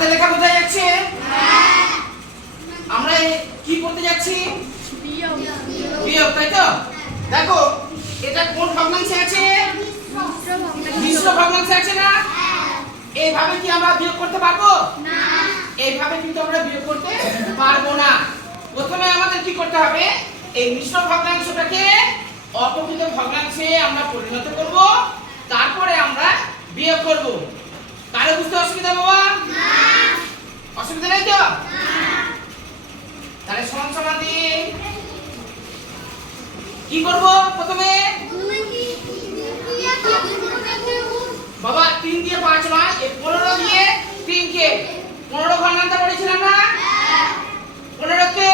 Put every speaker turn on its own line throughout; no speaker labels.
হাতে লেখা বোঝা যাচ্ছে? আমরা কি করতে যাচ্ছি? বিয়োগ, তাই তো? দেখো, এটা কোন ভগ্নাংশে আছে? মিশ্র ভগ্নাংশে আছে না? এইভাবে কি আমরা বিয়োগ করতে পারব? এইভাবে কিন্তু আমরা বিয়োগ করতে পারব না। প্রথমে আমাদের কি করতে হবে? এই মিশ্র ভগ্নাংশটাকে অপকৃত ভগ্নাংশে আমরা পরিণত করব। তারপরে আমরা বিয়োগ করব। কারও বুঝতে অসুবিধা বাবা? অসুবিধা নেই তো? তাহলে সমান সমান দিয়ে কি করব প্রথমে? বাবা তিন দিয়ে পাঁচ নয় পনেরো দিয়ে তিনকে। পনেরো ঘণ্টা পড়েছিলাম না পনেরোকে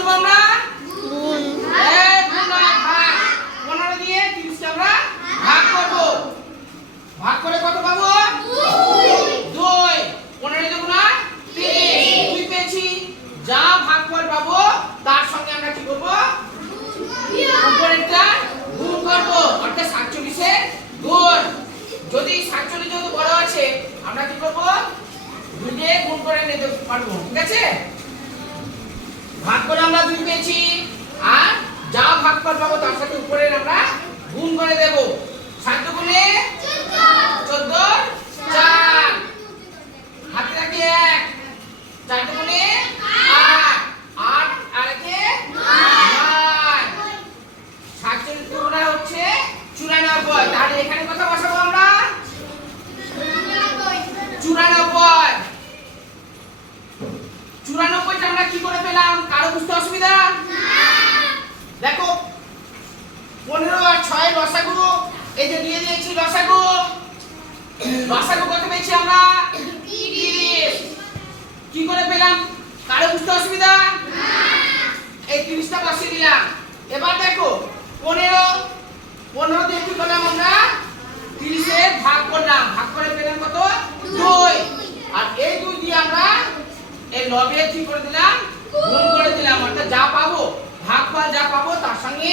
কি আমরা? গুণ নয়, ভাগ। পনেরো দিয়ে তিরিশকে আমরা ভাগ করব। ভাগ করে কত পাবো? দুই। পনেরো দুগুণ তিরিশ। দুই পেয়েছি। যা ভাগ করে পাবো তার সঙ্গে আমরা কি করব? উপরেরটা গুণ করব। অর্থাৎ সাতচল্লিশে গুণ। যদি সাতচল্লিশ যেহেতু বড় আছে আমরা কি করব? দুই দিয়ে গুণ করে নিতে পারব। ঠিক আছে? ভাগ করে আমরা দুই পেয়েছি, আর যা ভাগ করব পাবো তার সাথে উপরে আমরা গুণ করে দেব সাত গুণে চোদ্দ চার হাতে রাখি এক চার গুণে আট আট আর একে নয় সাতচল্লিশ দুগুণা হচ্ছে চুরানব্বই তাহলে এখানে কত বসাবো আমরা চুরানব্বই চুরানব্বইটা আমরা কি করে পেলাম কারও বুঝতে অসুবিধা দেখো পনেরো আর ছয় লসাগু এই যে দিয়ে দিয়েছি লসাগু লসাগু কত পেয়েছি আমরা তিরিশ কি করে পেলাম কারও বুঝতে অসুবিধা এই তিরিশটা বসিয়ে দিলাম এবার দেখো পনেরো পনেরো দিয়ে কি করলাম আমরা তিরিশে ভাগ করলাম ভাগ করে পেলাম কত দুই আর এই দুই দিয়ে আমরা এই লবে কি করে দিলাম? গুণ করে দিলাম। অর্থাৎ যা পাবো ভাগ ফল যা পাবো তার সঙ্গে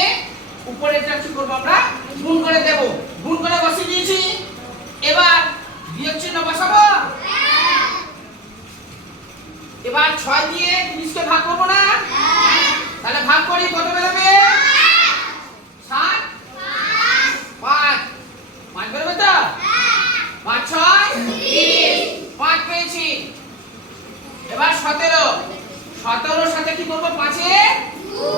উপরেরটা কি করব আমরা? গুণ করে দেব। গুণ করে বসিয়ে দিয়েছি। এবার বিয়োগ চিহ্ন বসাবো? এবার ছয় দিয়ে তিরিশকে ভাগ করব না তাহলে ভাগ করি কত বেরোবে সাত পাঁচ পাঁচ বেরোবে তো পাঁচ ছয় তিরিশ পাঁচ পেয়েছি এবার সতেরো সতেরোর সাথে কি করব পাঁচে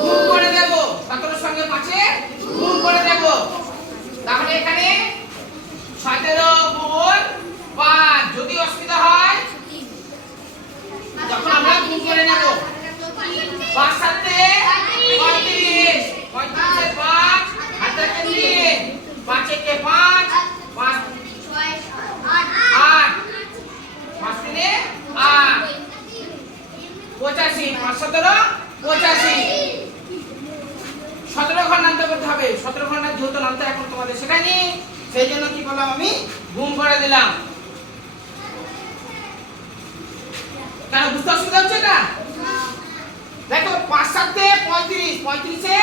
গুণ করে দেব সতেরোর সঙ্গে পাঁচে গুণ করে দেব তাহলে এখানে সতেরো গুণ পাঁচ যদি অসুবিধা হয় পঁচাশি পাঁচ সতেরো পঁচাশি সতেরো ঘর নামতে করতে হবে সতেরো ঘর না যেহেতু নামতে সেটা তোমাদের সেই জন্য কি করলাম আমি? গুম করে দিলাম। কেন বুঝতে অসুবিধা হচ্ছে এটা? দেখো, পাঁচ সাথে পঁয়ত্রিশ, পঁয়ত্রিশে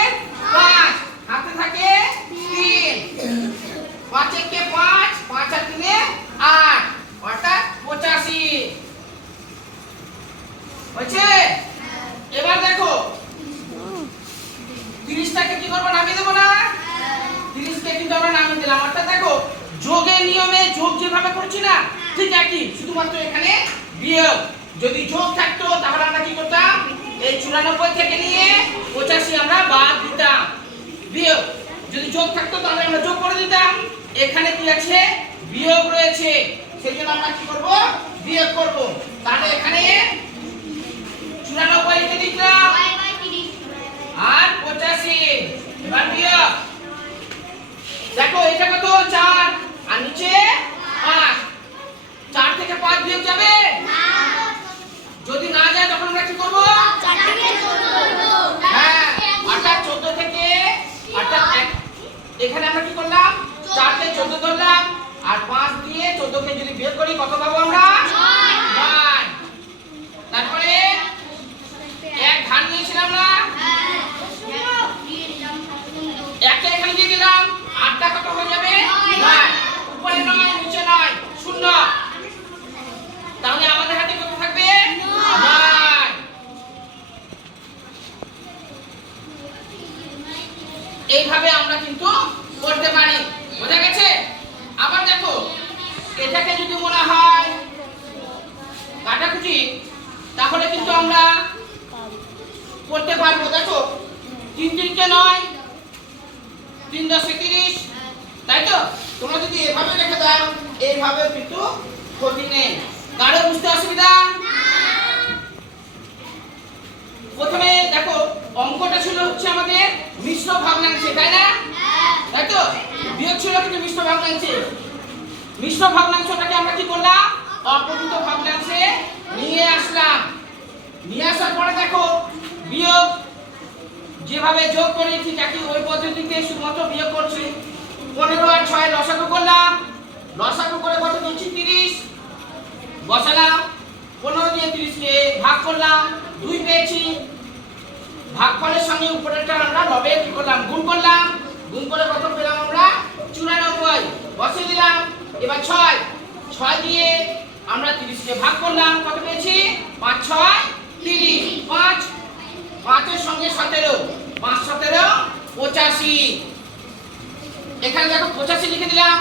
পাঁচ, হাতে থাকে তিন। পাঁচ একে পাঁচ পাঁচ আর তিনে আট অর্থাৎ পঁচাশি হয়েছে এবার দেখো তিরিশটাকে কি করব নামিয়ে দেবো না তিরিশকে কিন্তু আমরা নামিয়ে দিলাম অর্থাৎ দেখো যোগের নিয়মে যোগ যেভাবে করছি না ঠিক একই, শুধুমাত্র এখানে বিয়োগ। যদি যোগ থাকতো, তাহলে আমরা কি করতাম? এই চুরানব্বই থেকে নিয়ে পঁচাশি আমরা বাদ দিতাম। বিয়োগ। যদি যোগ থাকতো, তাহলে আমরা যোগ করে দিতাম। এখানে কি আছে? বিয়োগ রয়েছে। সেই জন্য আমরা কি করব? বিয়োগ করব। তাহলে এখানে চুরানব্বই লিখে দিলাম আর পঁচাশি এবার বিয়োগ দেখো এটা কত চার আর নিচে পাঁচ চার থেকে পাঁচ বিয়োগ যাবে যদি না যায় তখন আমরা কি করব হ্যাঁ অর্থাৎ চোদ্দ থেকে অর্থাৎ এক- এখানে আমরা কি করলাম চার থেকে চোদ্দ ধরলাম আর পাঁচ দিয়ে চোদ্দকে যদি বিয়োগ করি কত পাবো আমরা? নয় তারপরে এক ধান নিয়েছিলাম না? একটা এখানে দিয়ে দিলাম আটটা কত হয়ে যাবে?
নয়।
উপরে নয় নিচে নয় শূন্য। তাহলে আমাদের হাতে কত থাকবে? নয় এইভাবে আমরা কিন্তু করতে পারি। বোঝা গেছে? আবার দেখো এটাকে কাটাকুটি তাহলে কিন্তু আমরা করতে পারব, দেখো। তিন তিনটে নয়, তিন দশে তিরিশ, তাই তো? তোমরা যদি এভাবে রেখে দাও, এইভাবে কিন্তু ক্ষতি নেই। কারও বুঝতে অসুবিধা? প্রথমে দেখো, অঙ্কটা ছিল হচ্ছে আমাদের মিশ্র ভগ্নাংশে, তাই না? তাই তো? বিয়োগ ছিল কিন্তু মিশ্র ভগ্নাংশে। মিশ্র ভগ্নাংশটাকে আমরা কি করলাম? অপরিত ভগ্নাংশে নিয়ে আসলাম। নিয়ে আসার পরে দেখো, বিয়োগ যেভাবে যোগ করেছি ঠিক ওই পদ্ধতিতে শুধুমাত্র বিয়োগ করছি। পনেরো আর ছয় লসাগু করলাম। লসাগু করে কত দিচ্ছি তিরিশ। বসালাম। পনেরো দিয়ে তিরিশকে ভাগ করলাম। দুই পেয়েছি। ভাগ ভাগফলের সঙ্গে উপরেরটা আমরা লবে কি করলাম? গুণ করলাম। গুণ করে কত পেলাম আমরা? চুরানব্বই। বসিয়ে দিলাম। এবার ছয়। ছয় দিয়ে আমরা তিরিশকে ভাগ করলাম, কত পেয়েছি? পাঁচ, ছয়, তিরিশ। পাঁচ, পাঁচের সঙ্গে সতেরো। পাঁচ, সতেরো, পঁচাশি। এখানে দেখো পঁচাশি লিখে দিলাম,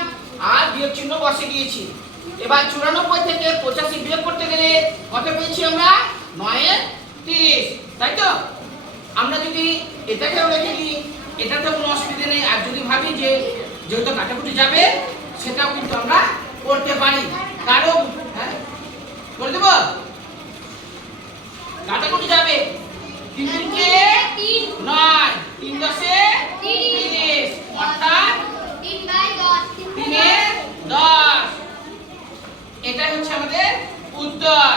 আর বিয়োগ চিহ্ন বসে গিয়েছি। এবার চুরানব্বই থেকে পঁচাশি বিয়োগ করতে গেলে কত পেয়েছি আমরা? নয়ের তিরিশ। তাই তো? আমরা যদি এটাকেও রেখে দিই এটাতে কোনো অসুবিধা নেই। আর যদি ভাবি যে যেহেতু কাটাকুটি যাবে, সেটাও কিন্তু আমরা করতে পারি। কারও হ্যাঁ করে দেবো? কোটি যাবে। তিন তিনকে নয়, তিন দশে তিরিশ। অর্থাৎ তিনে দশ। এটাই হচ্ছে আমাদের উত্তর।